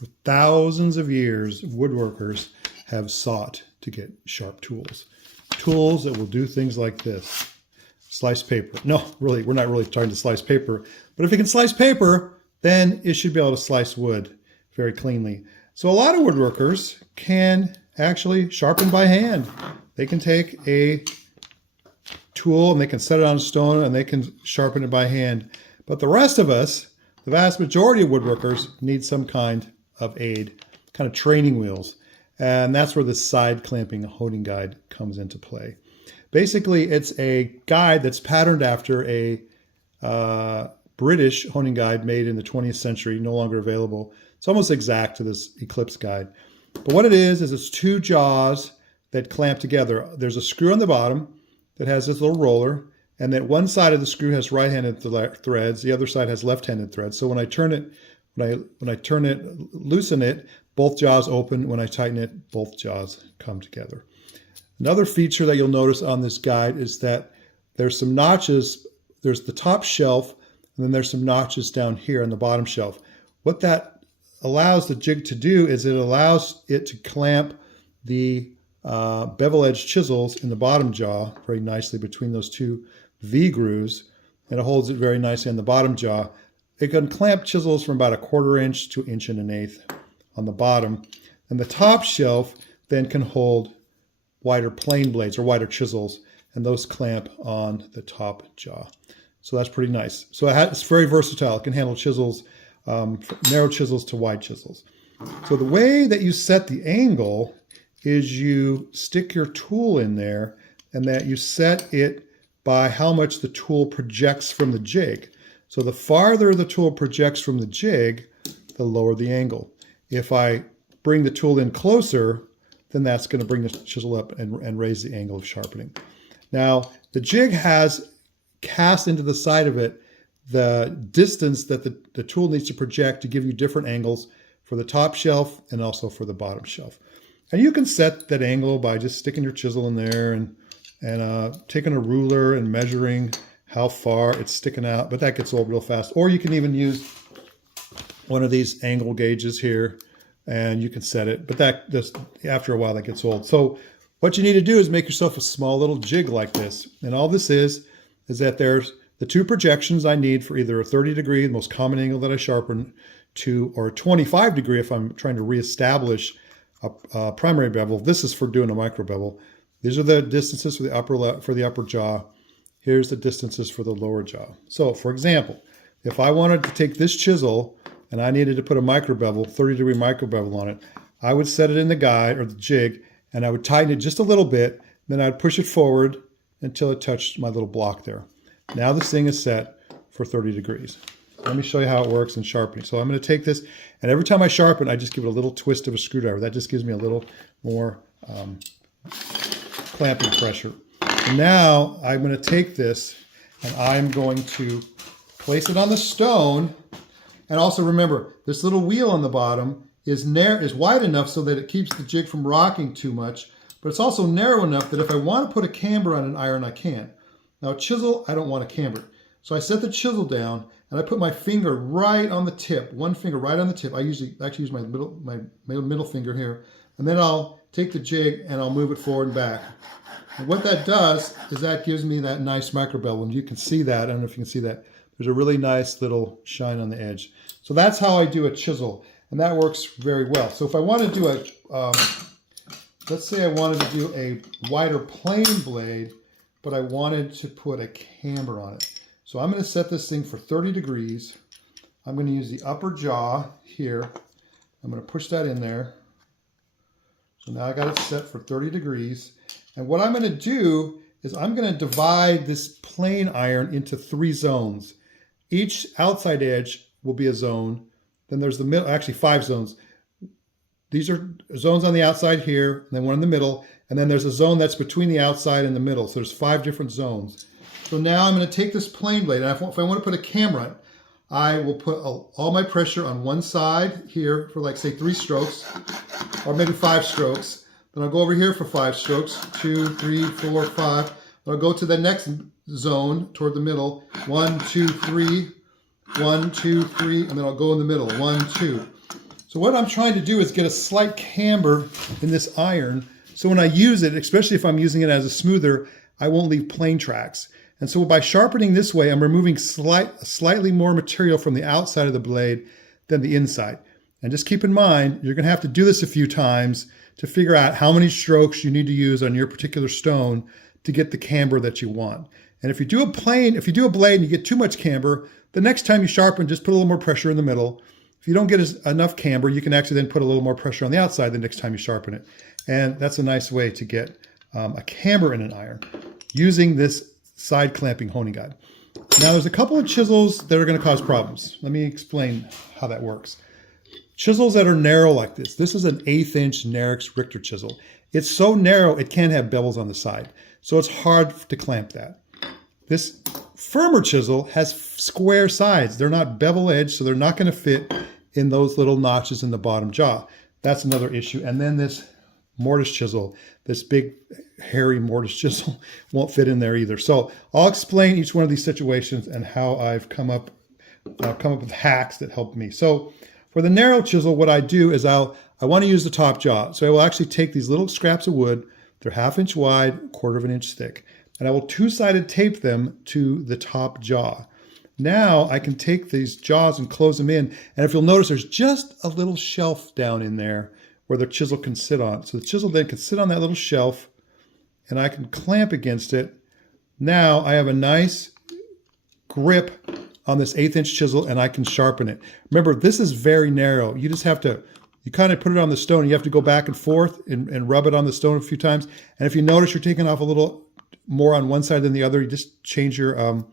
For thousands of years, woodworkers have sought to get sharp tools. Tools that will do things like this. Slice paper. No, really, we're not really trying to slice paper. But if it can slice paper, then it should be able to slice wood very cleanly. So a lot of woodworkers can actually sharpen by hand. They can take a tool and they can set it on a stone and they can sharpen it by hand. But the rest of us, the vast majority of woodworkers, need some kind of aid, kind of training wheels. And that's where the side clamping honing guide comes into play. Basically, it's a guide that's patterned after a British honing guide made in the 20th century, no longer available. It's almost exact to this Eclipse guide. But what it is it's two jaws that clamp together. There's a screw on the bottom that has this little roller, and that one side of the screw has right-handed threads, the other side has left-handed threads. So when I turn it, loosen it, both jaws open. When I tighten it, both jaws come together. Another feature that you'll notice on this guide is that there's some notches. There's the top shelf, and then there's some notches down here on the bottom shelf. What that allows the jig to do is it allows it to clamp the bevel edge chisels in the bottom jaw very nicely between those two V grooves, and it holds it very nicely on the bottom jaw. It can clamp chisels from about 1/4 inch to 1.1 on the bottom, and the top shelf then can hold wider plane blades or wider chisels, and those clamp on the top jaw. So that's pretty nice. So it's very versatile. It can handle chisels, from narrow chisels to wide chisels. So the way that you set the angle is you stick your tool in there, and that you set it by how much the tool projects from the jig. So the farther the tool projects from the jig, the lower the angle. If I bring the tool in closer, then that's going to bring the chisel up and raise the angle of sharpening. Now, the jig has cast into the side of it the distance that the tool needs to project to give you different angles for the top shelf and also for the bottom shelf. And you can set that angle by just sticking your chisel in there and taking a ruler and measuring how far it's sticking out, but that gets old real fast. Or you can even use one of these angle gauges here, and you can set it, but after a while that gets old. So what you need to do is make yourself a small little jig like this. And all this is that there's the two projections I need for either a 30-degree, the most common angle that I sharpen, to, or a 25-degree if I'm trying to reestablish a primary bevel. This is for doing a micro bevel. These are the distances for the upper jaw. Here's the distances for the lower jaw. So for example, if I wanted to take this chisel and I needed to put a micro bevel, 30-degree micro bevel on it, I would set it in the guide or the jig, and I would tighten it just a little bit. Then I'd push it forward until it touched my little block there. Now this thing is set for 30 degrees. Let me show you how it works in sharpening. So I'm going to take this, and every time I sharpen, I just give it a little twist of a screwdriver. That just gives me a little more clamping pressure. And now I'm going to take this, and I'm going to place it on the stone. And also remember, this little wheel on the bottom is wide enough so that it keeps the jig from rocking too much, but it's also narrow enough that if I want to put a camber on an iron, I can. Now a chisel, I don't want a camber. So I set the chisel down, and I put my finger right on the tip, one finger right on the tip. I actually use my middle finger here, and then I'll take the jig and I'll move it forward and back. And what that does is that gives me that nice micro bevel, and you can see that. I don't know if you can see that. There's a really nice little shine on the edge. So that's how I do a chisel, and that works very well. So if I want to do let's say I wanted to do a wider plane blade, but I wanted to put a camber on it. So I'm going to set this thing for 30 degrees. I'm going to use the upper jaw here. I'm going to push that in there. So now I got it set for 30 degrees. And what I'm going to do is I'm going to divide this plane iron into 3 zones. Each outside edge will be a zone. Then there's the middle, actually 5 zones. These are zones on the outside here, and then one in the middle, and then there's a zone that's between the outside and the middle. So there's 5 different zones. So now I'm going to take this plane blade, and if I want to put a camera on it, I will put all my pressure on one side here for, like, say 3 strokes, or maybe 5 strokes. Then I'll go over here for 5 strokes, 2, 3, 4, 5. Then I'll go to the next zone toward the middle, 1, 2, 3, 1, 2, 3, and then I'll go in the middle, 1, 2. So what I'm trying to do is get a slight camber in this iron. So when I use it, especially if I'm using it as a smoother, I won't leave plane tracks. And so by sharpening this way, I'm removing slightly more material from the outside of the blade than the inside. And just keep in mind, you're going to have to do this a few times to figure out how many strokes you need to use on your particular stone to get the camber that you want. And if you do a blade and you get too much camber, the next time you sharpen, just put a little more pressure in the middle. If you don't get enough camber, you can actually then put a little more pressure on the outside the next time you sharpen it. And that's a nice way to get a camber in an iron using this side clamping honing guide. Now there's a couple of chisels that are going to cause problems. Let me explain how that works. Chisels that are narrow like this. This is an 1/8 inch Narix Richter chisel. It's so narrow it can't have bevels on the side. So it's hard to clamp that. This firmer chisel has square sides. They're not bevel edged, so they're not going to fit in those little notches in the bottom jaw. That's another issue. And then this mortise chisel, this big hairy mortise chisel, won't fit in there either. So I'll explain each one of these situations and how I've come up with hacks that help me. So for the narrow chisel, what I do is I want to use the top jaw. So I will actually take these little scraps of wood. They're 1/2 inch wide, 1/4 inch thick. And I will two-sided tape them to the top jaw. Now I can take these jaws and close them in. And if you'll notice, there's just a little shelf down in there where the chisel can sit on. So the chisel then can sit on that little shelf and I can clamp against it. Now I have a nice grip on this 1/8 inch chisel and I can sharpen it. Remember, this is very narrow. You just have to, you kind of put it on the stone. You have to go back and forth and rub it on the stone a few times. And if you notice you're taking off a little more on one side than the other, you just change your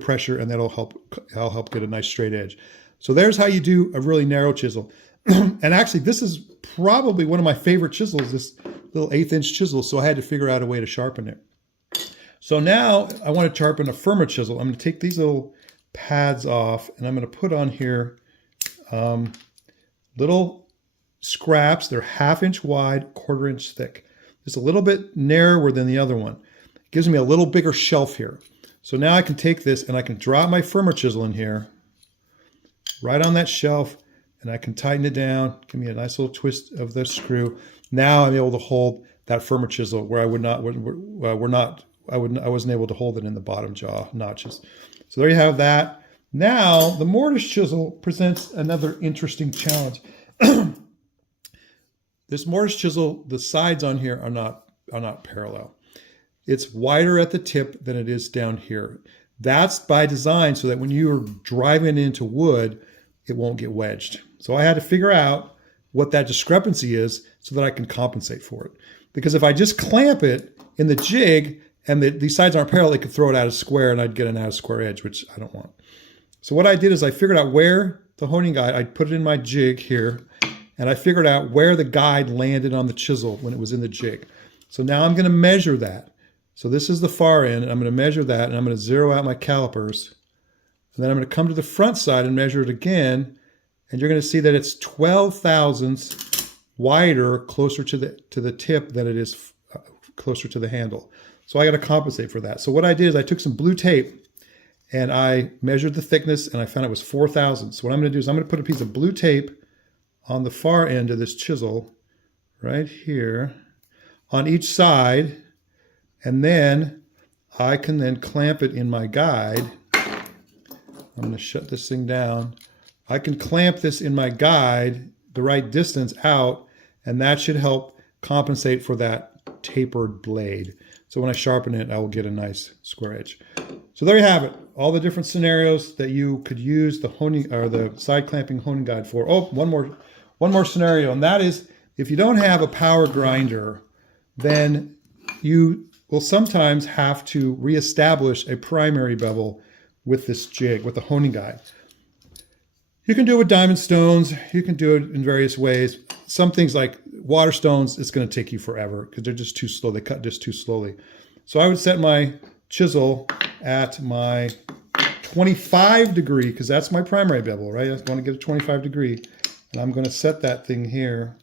pressure and that'll help get a nice straight edge. So there's how you do a really narrow chisel. And actually this is probably one of my favorite chisels, this little 1/8 inch chisel. So I had to figure out a way to sharpen it. So now I want to sharpen a firmer chisel. I'm going to take these little pads off and I'm going to put on here little scraps. They're 1/2 inch wide, 1/4 inch thick. Just a little bit narrower than the other one. It gives me a little bigger shelf here. So now I can take this and I can drop my firmer chisel in here, right on that shelf, and I can tighten it down. Give me a nice little twist of the screw. Now I'm able to hold that firmer chisel where I wasn't able to hold it in the bottom jaw notches. So there you have that. Now the mortise chisel presents another interesting challenge. This mortise chisel, the sides on here are not parallel. It's wider at the tip than it is down here. That's by design so that when you're driving into wood, it won't get wedged. So I had to figure out what that discrepancy is so that I can compensate for it. Because if I just clamp it in the jig and these sides aren't parallel, it could throw it out of square and I'd get an out of square edge, which I don't want. So what I did is I figured out where the honing guide, I put it in my jig here, and I figured out where the guide landed on the chisel when it was in the jig. So now I'm going to measure that. So this is the far end, and I'm going to measure that, and I'm going to zero out my calipers. And then I'm going to come to the front side and measure it again, and you're going to see that it's 12 thousandths wider closer to the tip than it is closer to the handle. So I got to compensate for that. So what I did is I took some blue tape, and I measured the thickness, and I found it was 4 thousandths. So what I'm going to do is I'm going to put a piece of blue tape on the far end of this chisel, right here, on each side. And then I can then clamp it in my guide. I'm going to shut this thing down. I can clamp this in my guide the right distance out, and that should help compensate for that tapered blade. So when I sharpen it, I will get a nice square edge. So there you have it. All the different scenarios that you could use the honing or the side clamping honing guide for. Oh, one more scenario, and that is if you don't have a power grinder, then you will sometimes have to reestablish a primary bevel with this jig, with the honing guide. You can do it with diamond stones. You can do it in various ways. Some things like water stones, it's going to take you forever because they're just too slow. They cut just too slowly. So I would set my chisel at my 25 degree because that's my primary bevel, right? I want to get a 25 degree. And I'm going to set that thing here.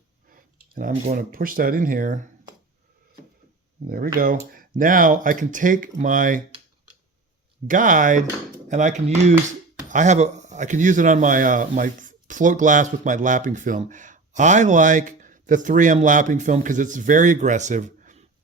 And I'm going to push that in here. There we go. Now I can take my guide and I can use it on my float glass with my lapping film. I like the 3M lapping film because it's very aggressive.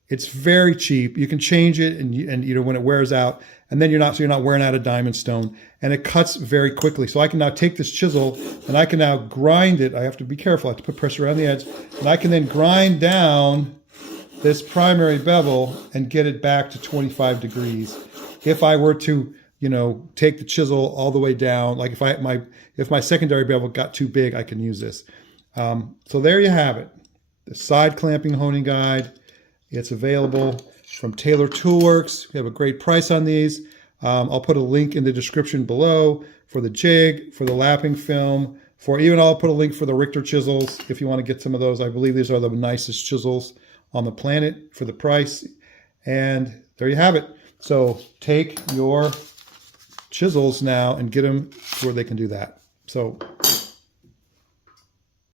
It's very cheap. You can change it, and you know, when it wears out, and then you're not wearing out a diamond stone, and it cuts very quickly. So I can now take this chisel and I can now grind it. I have to be careful. I have to put pressure around the edge, and I can then grind down this primary bevel and get it back to 25 degrees. If I were to, you know, take the chisel all the way down, like if my secondary bevel got too big, I can use this. So there you have it, the side clamping honing guide. It's available from Taylor Toolworks. We have a great price on these. I'll put a link in the description below for the jig, for the lapping film, I'll put a link for the Richter chisels if you want to get some of those. I believe these are the nicest chisels on the planet for the price. And there you have it. So take your chisels now and get them to where they can do that. So